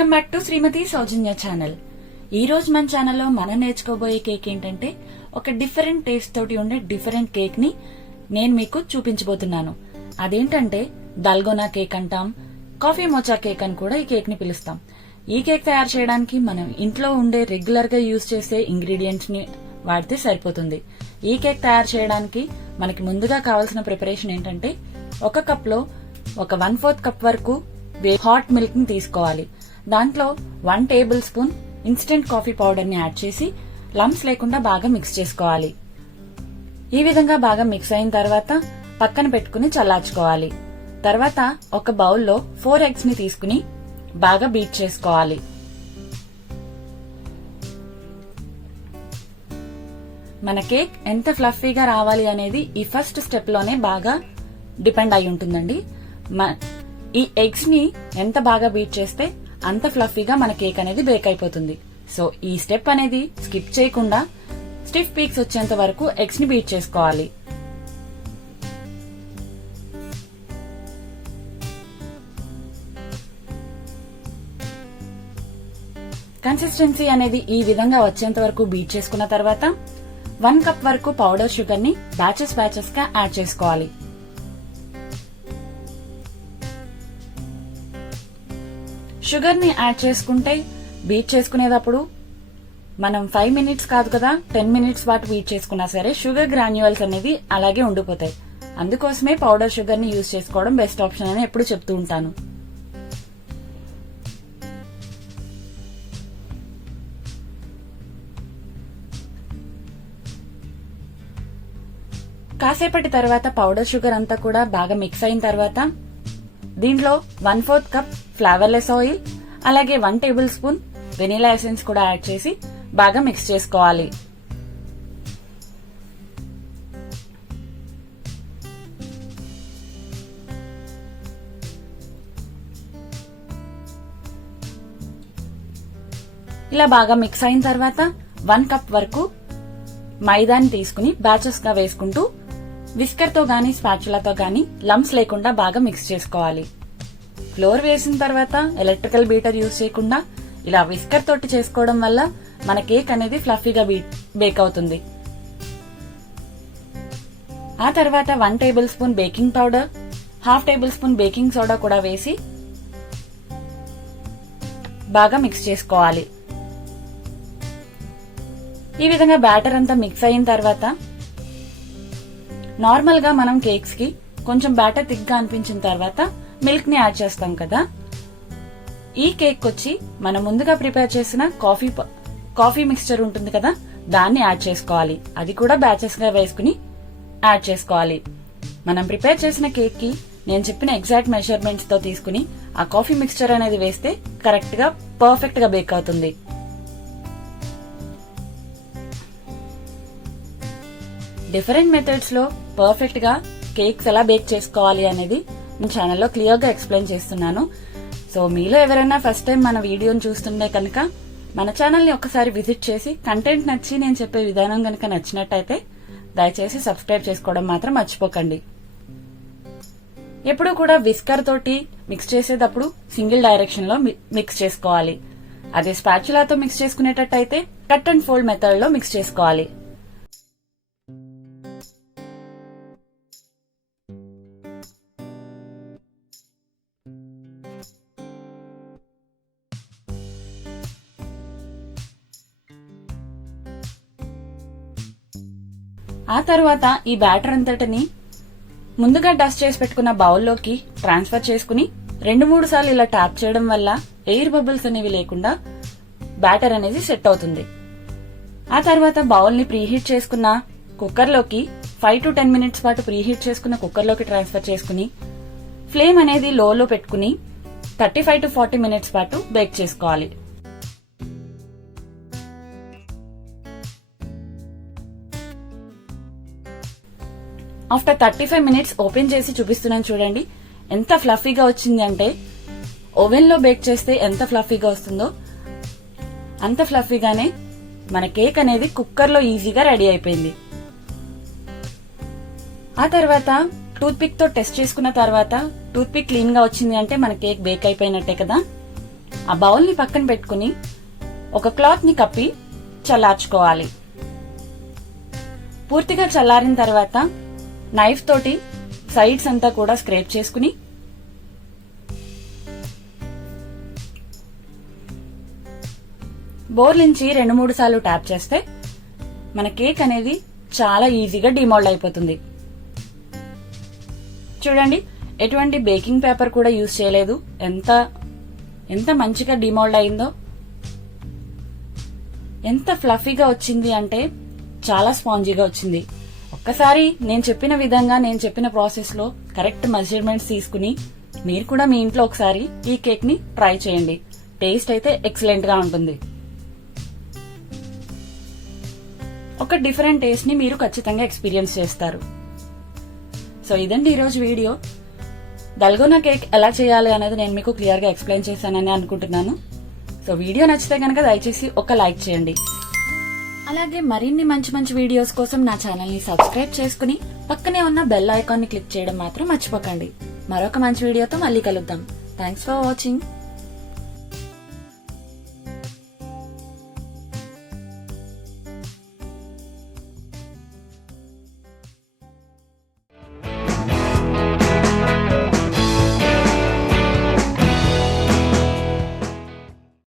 Welcome back to Shrimati Soujanya channel. ఈ రోజు మన ఛానల్లో మనం నేర్చుకోబోయే కేక్ ఏంటంటే ఒక డిఫరెంట్ టేస్ట్ తోటి ఉండే డిఫరెంట్ కేక్ ని నేను మీకు చూపించబోతున్నాను. అదేంటంటే దల్గోనా కేక్ అంటాం, కాఫీ మోచా కేక్ అని కూడా ఈ కేక్ ని పిలుస్తాం. ఈ కేక్ తయారు చేయడానికి మనం ఇంట్లో ఉండే రెగ్యులర్ గా యూజ్ చేసే ఇంగ్రీడియంట్స్ ని వాడితే సరిపోతుంది. ఈ కేక్ తయారు చేయడానికి మనకి ముందుగా కావాల్సిన ప్రిపరేషన్ ఏంటంటే ఒక కప్ లో ఒక 1/4 కప్ వరకు హాట్ మిల్క్ ని తీసుకోవాలి. దాంట్లో 1 table spoon instant coffee powder ని యాడ్ చేసి లంప్స్ లేకుండా బాగా మిక్స్ చేసుకోవాలి. ఈ విధంగా బాగా మిక్స్ అయిన తర్వాత పక్కన పెట్టుకుని చల్లార్చుకోవాలి. తర్వాత ఒక బౌల్లో 4 ఎగ్స్ ని తీసుకుని బాగా బీట్ చేసుకోవాలి. మన కేక్ ఎంత ఫ్లఫీగా రావాలి అనేది ఈ ఫస్ట్ స్టెప్ లోనే బాగా డిపెండ్ అయి ఉంటుందండి. ఈ ఎగ్స్ ని ఎంత బాగా బీట్ చేస్తే అంత ఫ్లఫీగా మన కేక్ అనేది బేక్ అయిపోతుంది. సో ఈ స్టెప్ అనేది స్కిప్ చేయకుండా స్టిఫ్ పీక్స్ వచ్చేంత వరకు ఎగ్స్ ని బీట్ చేసుకోవాలి. కన్సిస్టెన్సీ అనేది ఈ విధంగా వచ్చేంత వరకు బీట్ చేసుకున్న తర్వాత 1 కప్ వరకు పౌడర్ షుగర్ ని బ్యాచెస్ గా యాడ్ చేసుకోవాలి. షుగర్ ని యాడ్ చేసుకుంటే బీట్ చేసుకునేటప్పుడు మనం 5 మినిట్స్ కాదు కదా 10 మినిట్స్ పాటు బీట్ చేసుకున్నా సరే షుగర్ గ్రాన్యువల్స్ అనేది అలాగే ఉండిపోతాయి. అందుకోసమే పౌడర్ షుగర్ ని యూజ్ చేసుకోవడం బెస్ట్ ఆప్షన్ అని ఎప్పుడు చెప్తూ ఉంటాను. కాసేపటి తర్వాత పౌడర్ షుగర్ అంతా కూడా బాగా మిక్స్ అయిన తర్వాత దీంట్లో 1/4 కప్ ఫ్లేవర్లెస్ ఆయిల్ అలాగే 1 టేబుల్ స్పూన్ వెనిలా ఎసెన్స్ కూడా యాడ్ చేసి బాగా మిక్స్ చేసుకోవాలి. ఇలా బాగా మిక్స్ అయిన తర్వాత 1 కప్ వరకు మైదాని తీసుకుని బ్యాచెస్ గా వేసుకుంటూ విస్కర్ తో గానీ స్పాచులాతో గానీ లంప్స్ లేకుండా బాగా మిక్స్ చేసుకోవాలి. ఫ్లోర్ వేసిన తర్వాత ఎలక్ట్రికల్ బీటర్ యూజ్ చేయకుండా ఇలా విస్కర్ తోటి చేసుకోవడం వల్ల మన కేక్ అనేది ఫ్లఫీగా బేక్ అవుతుంది. ఆ తర్వాత 1 table spoon baking powder, 1/2 table spoon baking soda కూడా వేసి బాగా మిక్స్ చేసుకోవాలి. ఈ విధంగా బ్యాటర్ అంతా మిక్స్ అయిన తర్వాత నార్మల్ గా మనం కేక్స్ కి కొంచెం బ్యాటర్ థిక్ గా అనిపించిన తర్వాత మిల్క్ ని యాడ్ చేస్తాం కదా. ఈ కేక్ వచ్చి మనం ముందుగా ప్రిపేర్ చేసిన కాఫీ మిక్స్చర్ ఉంటుంది కదా దాన్ని యాడ్ చేసుకోవాలి. అది కూడా బ్యాచెస్ గా వేసుకుని యాడ్ చేసుకోవాలి. మనం ప్రిపేర్ చేసిన కేక్ కి నేను చెప్పిన ఎగ్జాక్ట్ మెజర్మెంట్స్ తో తీసుకుని ఆ కాఫీ మిక్స్చర్ అనేది వేస్తే కరెక్ట్ గా పర్ఫెక్ట్ గా బేక్ అవుతుంది. డిఫరెంట్ మెథడ్స్ లో పర్ఫెక్ట్ గా కేక్స్ ఎలా బేక్ చేసుకోవాలి అనేది మన ఛానల్లో క్లియర్ గా ఎక్స్ప్లెయిన్ చేస్తున్నాను. సో మీలో ఎవరైనా ఫస్ట్ టైం మన వీడియోని చూస్తుంటే కనుక మన ఛానల్ ని ఒకసారి విజిట్ చేసి కంటెంట్ నచ్చి నేను చెప్పే విధానం కనుక నచ్చినట్టయితే దయచేసి సబ్స్క్రైబ్ చేసుకోవడం మాత్రం మర్చిపోకండి. ఎప్పుడు కూడా విస్కర్ తోటి మిక్స్ చేసేటప్పుడు సింగిల్ డైరెక్షన్ లో మిక్స్ చేసుకోవాలి. అదే స్పాచులాతో మిక్స్ చేసుకునేటట్టయితే కట్ అండ్ ఫోల్డ్ మెథడ్ లో మిక్స్ చేసుకోవాలి. ఆ తర్వాత ఈ బ్యాటర్ అంతటిని ముందుగా డస్ట్ చేసి పెట్టుకున్న బౌల్లోకి ట్రాన్స్ఫర్ చేసుకుని 2-3 సార్లు ఇలా ట్యాప్ చేయడం వల్ల ఎయిర్ బబుల్స్ అనేవి లేకుండా బ్యాటర్ అనేది సెట్ అవుతుంది. ఆ తర్వాత బౌల్ ని ప్రీహీట్ చేసుకున్న కుక్కర్ లోకి 5 to 10 మినిట్స్ పాటు ప్రీహీట్ చేసుకున్న కుక్కర్ లోకి ట్రాన్స్ఫర్ చేసుకుని ఫ్లేమ్ అనేది లోలో పెట్టుకుని 35 to 40 మినిట్స్ పాటు బేక్ చేసుకోవాలి. ఆఫ్టర్ 35 మినిట్స్ ఓపెన్ చేసి చూపిస్తున్నాను చూడండి ఎంత ఫ్లఫీగా వచ్చింది అంటే ఓవెన్ లో బేక్ చేస్తే ఎంత ఫ్లఫీగా వస్తుందో అంత ఫ్లఫీగానే మన కేక్ అనేది కుక్కర్ లో ఈజీగా రెడీ అయిపోయింది. ఆ తర్వాత టూత్ పిక్ తో టెస్ట్ చేసుకున్న తర్వాత టూత్ పిక్ క్లీన్ గా వచ్చింది అంటే మన కేక్ బేక్ అయిపోయినట్టే కదా. ఆ బౌల్ ని పక్కన పెట్టుకుని ఒక క్లాత్ ని కప్పి చల్లార్చుకోవాలి. పూర్తిగా చల్లారిన తర్వాత నైఫ్ తోటి సైడ్స్ అంతా కూడా స్క్రేప్ చేసుకుని బోర్లించి 2-3 సార్లు ట్యాప్ చేస్తే మన కేక్ అనేది చాలా ఈజీగా డిమోల్డ్ అయిపోతుంది. చూడండి, ఎటువంటి బేకింగ్ పేపర్ కూడా యూజ్ చేయలేదు. ఎంత మంచిగా డిమోల్డ్ అయిందో, ఎంత ఫ్లఫీగా వచ్చింది అంటే చాలా స్పాంజీగా వచ్చింది. ఒక్కసారి నేను చెప్పిన విధంగా, నేను చెప్పిన ప్రాసెస్ లో కరెక్ట్ మెజర్మెంట్స్ తీసుకుని మీరు కూడా మీ ఇంట్లో ఒకసారి ఈ కేక్ ని ట్రై చేయండి. టేస్ట్ అయితే ఎక్సలెంట్ గా ఉంటుంది. ఒక డిఫరెంట్ టేస్ట్ ని మీరు ఖచ్చితంగా ఎక్స్పీరియన్స్ చేస్తారు. సో ఇదండి ఈరోజు వీడియో. దల్గోనా కేక్ ఎలా చేయాలి అనేది నేను మీకు క్లియర్ గా ఎక్స్ప్లెయిన్ చేశానని అనుకుంటున్నాను. సో వీడియో నచ్చితే కనుక దయచేసి ఒక లైక్ చేయండి. అలాగే మరిన్ని మంచి మంచి వీడియోస్ కోసం నా ఛానల్ ని సబ్స్క్రైబ్ చేసుకుని పక్కనే ఉన్న బెల్ ఐకాన్ ని క్లిక్ చేయడం మాత్రం మర్చిపోకండి. మరొక మంచి వీడియోతో మళ్ళీ కలుద్దాం. Thanks for watching.